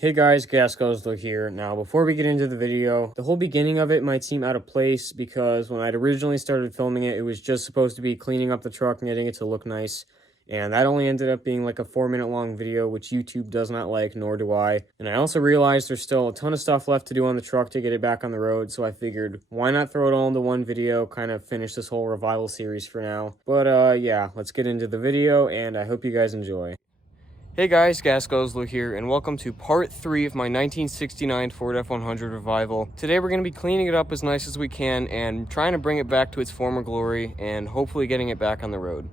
Hey guys, GasGuzler here. Now, before we get into the video, the whole beginning of it might seem out of place because when I'd originally started filming it, it was just supposed to be cleaning up the truck and getting it to look nice. And that only ended up being like a 4-minute long video, which YouTube does not like, nor do I. And I also realized there's still a ton of stuff left to do on the truck to get it back on the road, so I figured, why not throw it all into one video, kind of finish this whole revival series for now. But yeah, let's get into the video, and I hope you guys enjoy. Hey guys, GasGuzler here, and welcome to part 3 of my 1969 Ford F-100 revival. Today we're going to be cleaning it up as nice as we can and trying to bring it back to its former glory and hopefully getting it back on the road.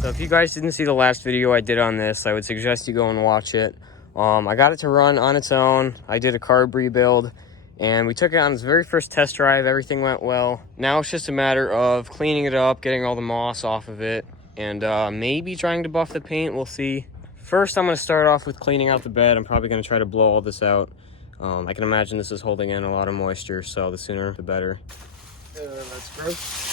So if you guys didn't see the last video I did on this, I would suggest you go and watch it. I got it to run on its own. I did a carb rebuild. And we took it on its very first test drive. Everything went well. Now it's just a matter of cleaning it up, getting all the moss off of it, and maybe trying to buff the paint. We'll see. First, I'm going to start off with cleaning out the bed. I'm probably going to try to blow all this out. I can imagine this is holding in a lot of moisture, so the sooner the better. That's gross.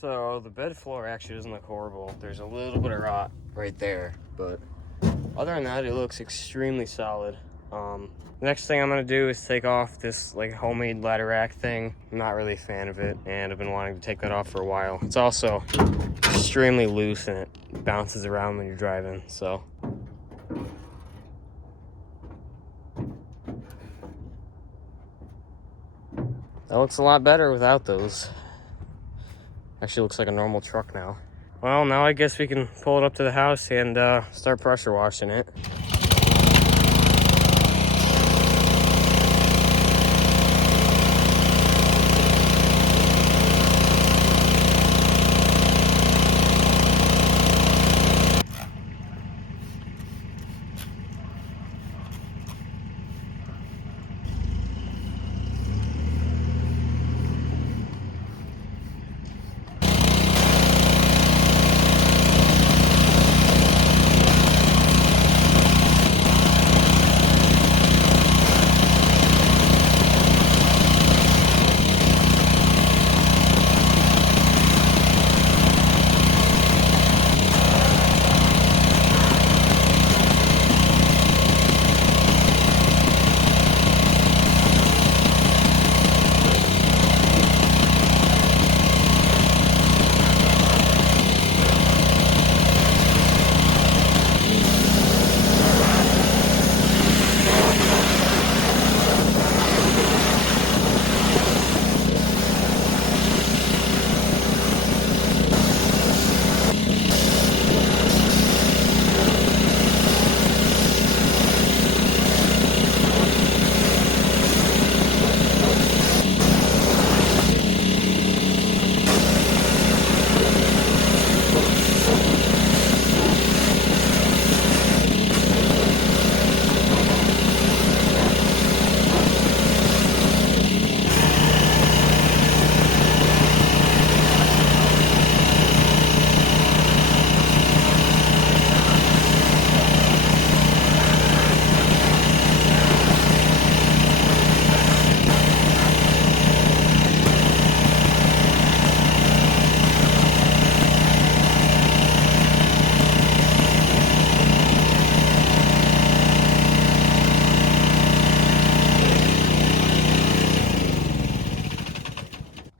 So the bed floor actually doesn't look horrible. There's a little bit of rot right there, but other than that, it looks extremely solid. Next thing I'm gonna do is take off this like homemade ladder rack thing. I'm not really a fan of it, and I've been wanting to take that off for a while. It's also extremely loose and it bounces around when you're driving, so. That looks a lot better without those. Actually looks like a normal truck now. Well, now I guess we can pull it up to the house and start pressure washing it.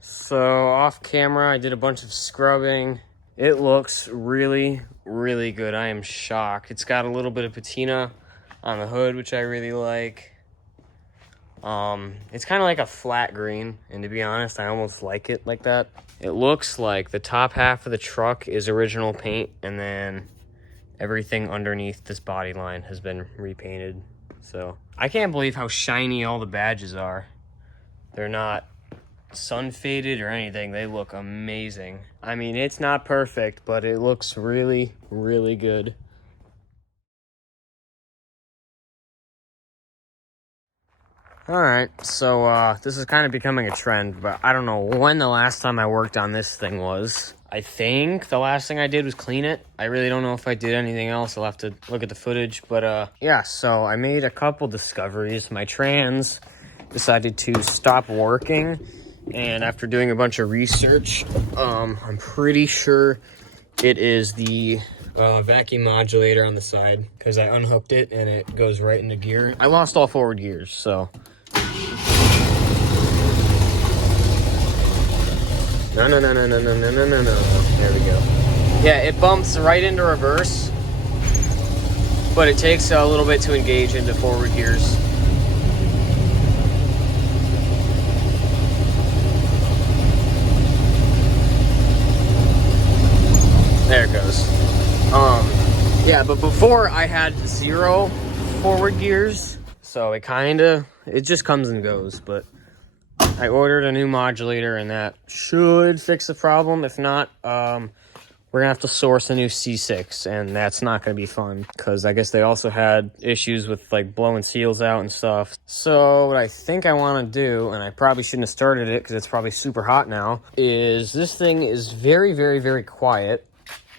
So off camera, I did a bunch of scrubbing. It looks really, really good. I am shocked. It's got a little bit of patina on the hood, which I really like. It's kind of like a flat green, and to be honest, I almost like it like that. It looks like the top half of the truck is original paint, and then everything underneath this body line has been repainted. So I can't believe how shiny all the badges are. They're not sun faded or anything. They look amazing. I mean, it's not perfect, but it looks really, really good. All right, so this is kind of becoming a trend, but I don't know when the last time I worked on this thing was. I think the last thing I did was clean it. I really don't know if I did anything else. I'll have to look at the footage, but yeah, so I made a couple discoveries. My trans decided to stop working, and after doing a bunch of research, I'm pretty sure it is the vacuum modulator on the side, because I unhooked it and it goes right into gear. I lost all forward gears, so... No. There we go. Yeah, it bumps right into reverse, but it takes a little bit to engage into forward gears. There it goes. Yeah, but before I had 0 forward gears, so it just comes and goes, but I ordered a new modulator, and that should fix the problem. If not, we're gonna have to source a new C6, and that's not gonna be fun, because I guess they also had issues with like blowing seals out and stuff. So what I think I want to do, and I probably shouldn't have started it because it's probably super hot now, is this thing is very, very, very quiet,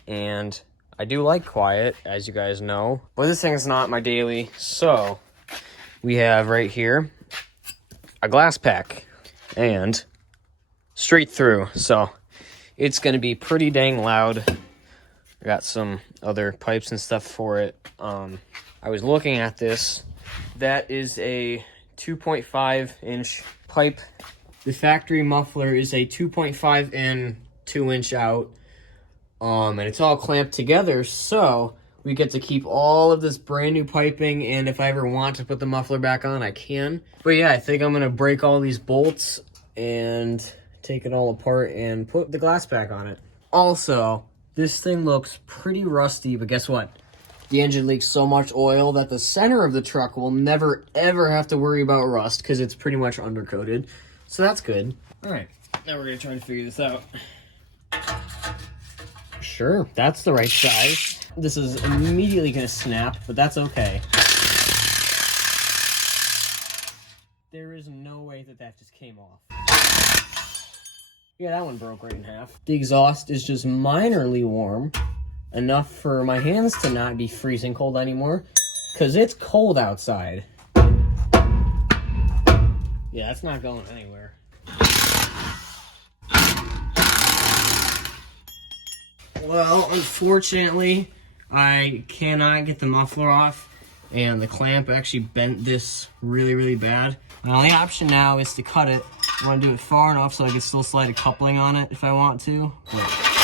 and I do like quiet, as you guys know, but this thing is not my daily. So we have right here a glass pack and straight through, so it's going to be pretty dang loud. I got some other pipes and stuff for it. I was looking at this. That is a 2.5 inch pipe. The factory muffler is a 2.5 in, 2 inch out. And it's all clamped together, so we get to keep all of this brand new piping, and if I ever want to put the muffler back on, I can. But yeah, I think I'm going to break all these bolts and take it all apart and put the glass back on it. Also, this thing looks pretty rusty, but guess what? The engine leaks so much oil that the center of the truck will never, ever have to worry about rust, because it's pretty much undercoated. So that's good. All right, now we're going to try to figure this out. Sure, that's the right size. This is immediately going to snap, but that's okay. There is no way that just came off. Yeah, that one broke right in half. The exhaust is just minorly warm, enough for my hands to not be freezing cold anymore, because it's cold outside. Yeah, that's not going anywhere. Well, unfortunately, I cannot get the muffler off, and the clamp actually bent this really, really bad. My only option now is to cut it. I want to do it far enough so I can still slide a coupling on it if I want to. But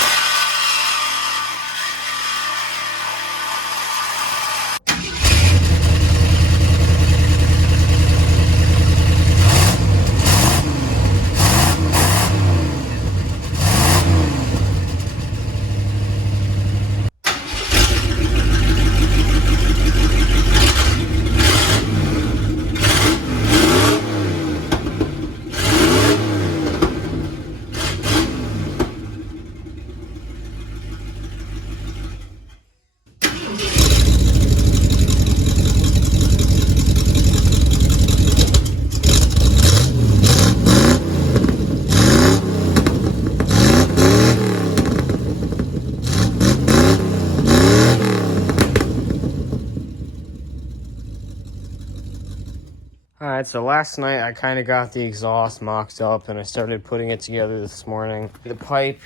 Alright, so last night I kind of got the exhaust mocked up and I started putting it together this morning. The pipe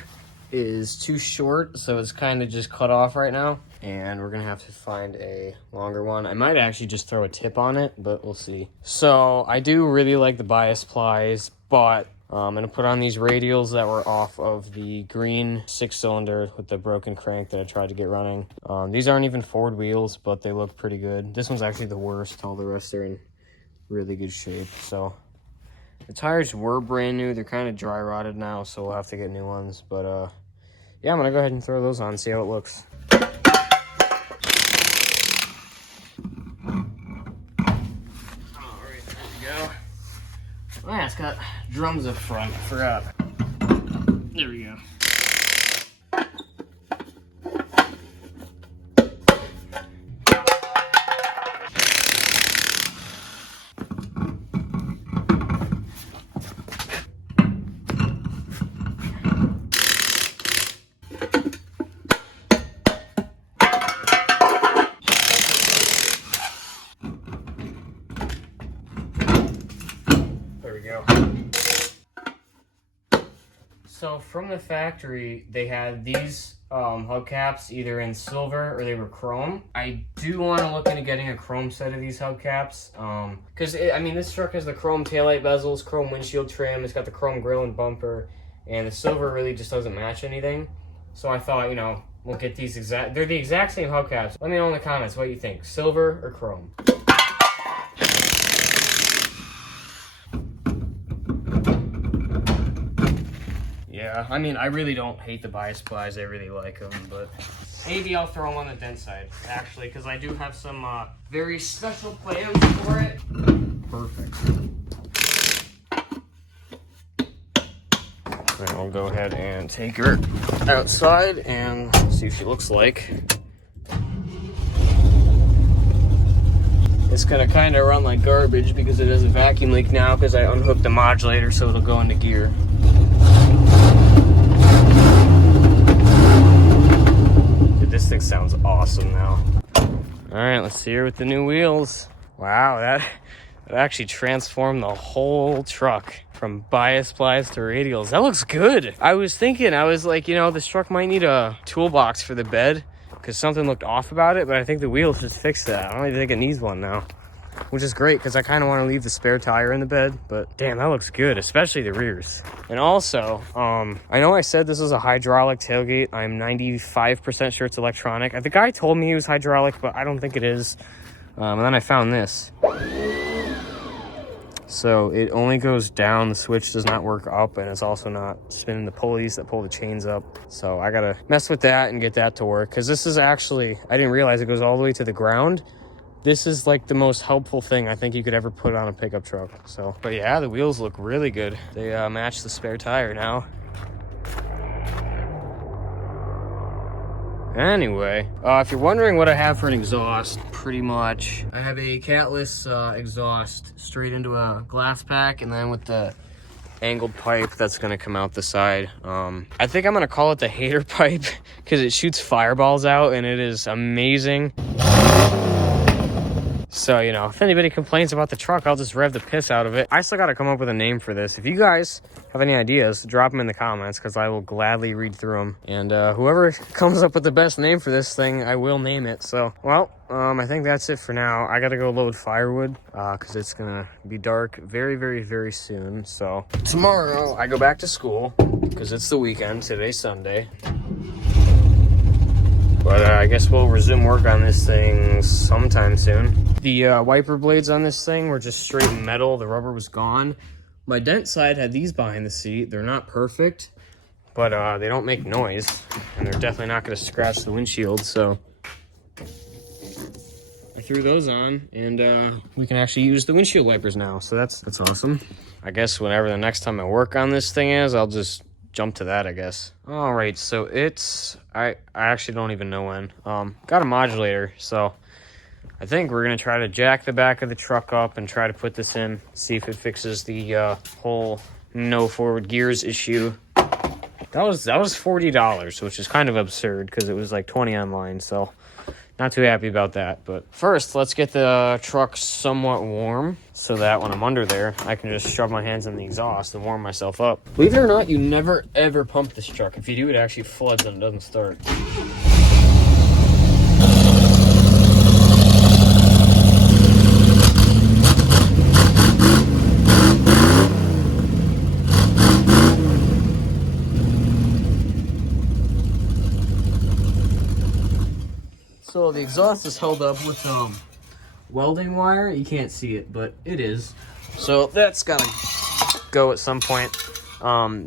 is too short, so it's kind of just cut off right now. And we're going to have to find a longer one. I might actually just throw a tip on it, but we'll see. So I do really like the bias plies, but I'm going to put on these radials that were off of the green 6-cylinder with the broken crank that I tried to get running. These aren't even forward wheels, but they look pretty good. This one's actually the worst. All the rest are in really good shape. So the tires were brand new. They're kind of dry rotted now, so we'll have to get new ones. But yeah, I'm going to go ahead and throw those on and see how it looks. Alright, there we go. Yeah, it's got got drums up front. I forgot. There we go. There we go. So from the factory, they had these hubcaps either in silver or they were chrome. I do want to look into getting a chrome set of these hubcaps because, I mean, this truck has the chrome taillight bezels, chrome windshield trim, it's got the chrome grille and bumper, and the silver really just doesn't match anything. So I thought, you know, we'll get these they're the exact same hubcaps. Let me know in the comments what you think, silver or chrome. Yeah, I mean, I really don't hate the bias plies. I really like them, but maybe I'll throw them on the dent side, actually, because I do have some very special plans for it. Perfect. All right, I'll go ahead and take her outside and see what she looks like. It's gonna kind of run like garbage because it has a vacuum leak now because I unhooked the modulator so it'll go into gear. This thing sounds awesome now. All right, let's see her with the new wheels. Wow, that actually transformed the whole truck from bias plies to radials. That looks good. I was thinking, I was like, you know, this truck might need a toolbox for the bed because something looked off about it, but I think the wheels just fixed that. I don't even think it needs one now, which is great because I kind of want to leave the spare tire in the bed, but damn, that looks good, especially the rears. And also, I know I said this was a hydraulic tailgate. I'm 95% sure it's electronic. The guy told me it was hydraulic, but I don't think it is. And then I found this. So it only goes down, the switch does not work up, and it's also not spinning the pulleys that pull the chains up. So I gotta mess with that and get that to work, because this is actually, I didn't realize it goes all the way to the ground. This is like the most helpful thing I think you could ever put on a pickup truck. So, but yeah, the wheels look really good. They match the spare tire now. Anyway, if you're wondering what I have for an exhaust, pretty much I have a catless exhaust straight into a glass pack, and then with the angled pipe that's gonna come out the side. I think I'm gonna call it the hater pipe because it shoots fireballs out and it is amazing. So, you know, if anybody complains about the truck, I'll just rev the piss out of it. I still got to come up with a name for this. If you guys have any ideas, drop them in the comments because I will gladly read through them. And whoever comes up with the best name for this thing, I will name it. So, well, I think that's it for now. I got to go load firewood because it's going to be dark very, very, very soon. So, tomorrow I go back to school because it's the weekend. Today's Sunday. But I guess we'll resume work on this thing sometime soon. The wiper blades on this thing were just straight metal. The rubber was gone. My dent side had these behind the seat. They're not perfect, but they don't make noise. And they're definitely not going to scratch the windshield. So I threw those on, and we can actually use the windshield wipers now. So that's awesome. I guess whenever the next time I work on this thing is, I'll just jump to that, I guess. All right, so it's, I actually don't even know when. Got a modulator, so I think we're gonna try to jack the back of the truck up and try to put this in, see if it fixes the whole no forward gears issue. That was $40, which is kind of absurd because it was like 20 online, so not too happy about that. But first, let's get the truck somewhat warm so that when I'm under there, I can just shove my hands in the exhaust and warm myself up. Believe it or not, you never ever pump this truck. If you do, it actually floods and it doesn't start. So the exhaust is held up with welding wire. You can't see it, but it is. So that's gotta go at some point.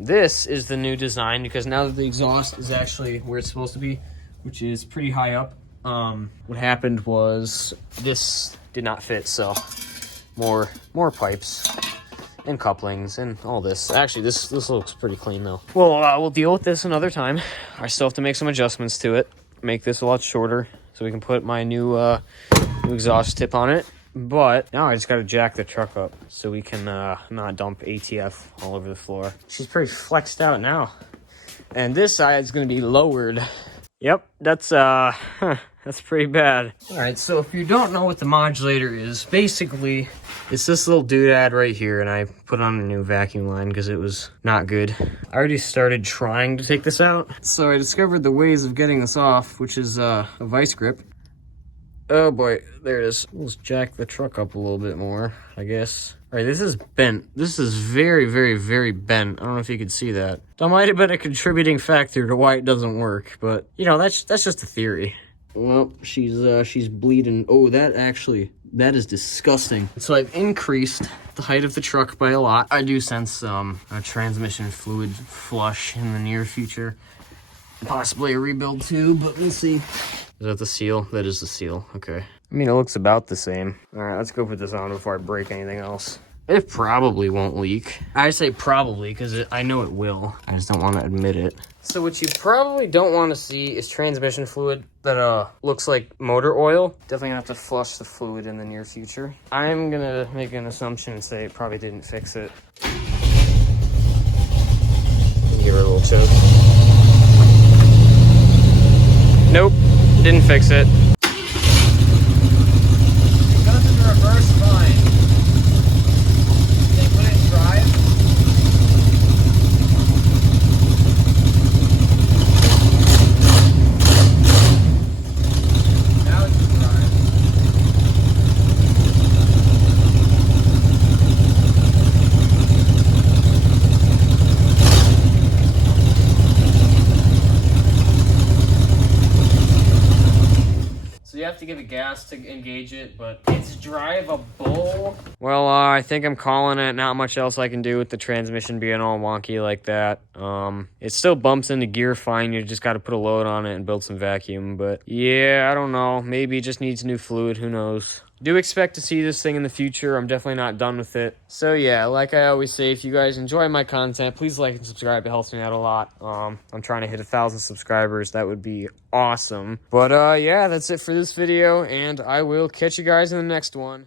This is the new design because now that the exhaust is actually where it's supposed to be, which is pretty high up, what happened was this did not fit, so more pipes. and couplings and all this. Actually, this looks pretty clean though. Well, we'll deal with this another time. I still have to make some adjustments to it, make this a lot shorter so we can put my new exhaust tip on it. But now I just got to jack the truck up so we can not dump ATF all over the floor. She's pretty flexed out now. And this side's going to be lowered. Yep, that's pretty bad. All right, so if you don't know what the modulator is, basically it's this little doodad right here, and I put on a new vacuum line because it was not good. I already started trying to take this out. So I discovered the ways of getting this off, which is a vice grip. Oh boy, there it is. Let's jack the truck up a little bit more, I guess. All right, this is bent. This is very, very, very bent. I don't know if you could see that. That might have been a contributing factor to why it doesn't work, but you know, that's just a theory. Well, she's bleeding. Oh, that is disgusting. So I've increased the height of the truck by a lot. I do sense a transmission fluid flush in the near future. Possibly a rebuild too, but we'll see. Is that the seal? That is the seal. Okay. I mean, it looks about the same. All right, let's go put this on before I break anything else. It probably won't leak. I say probably because I know it will. I just don't want to admit it. So what you probably don't want to see is transmission fluid that looks like motor oil. Definitely gonna have to flush the fluid in the near future. I'm gonna make an assumption and say it probably didn't fix it. Give her a little choke. Nope, didn't fix it. It goes in reverse fine. They put it in drive. Now it's in drive. You have to give it gas to engage it, but it's drivable. Well, I think I'm calling it. Not much else I can do with the transmission being all wonky like that. It still bumps into gear fine. You just got to put a load on it and build some vacuum. But yeah, I don't know. Maybe it just needs new fluid. Who knows? Do expect to see this thing in the future. I'm definitely not done with it. So yeah, like I always say, if you guys enjoy my content, please like and subscribe. It helps me out a lot. I'm trying to hit 1,000 subscribers. That would be awesome. But yeah, that's it for this video, and I will catch you guys in the next one.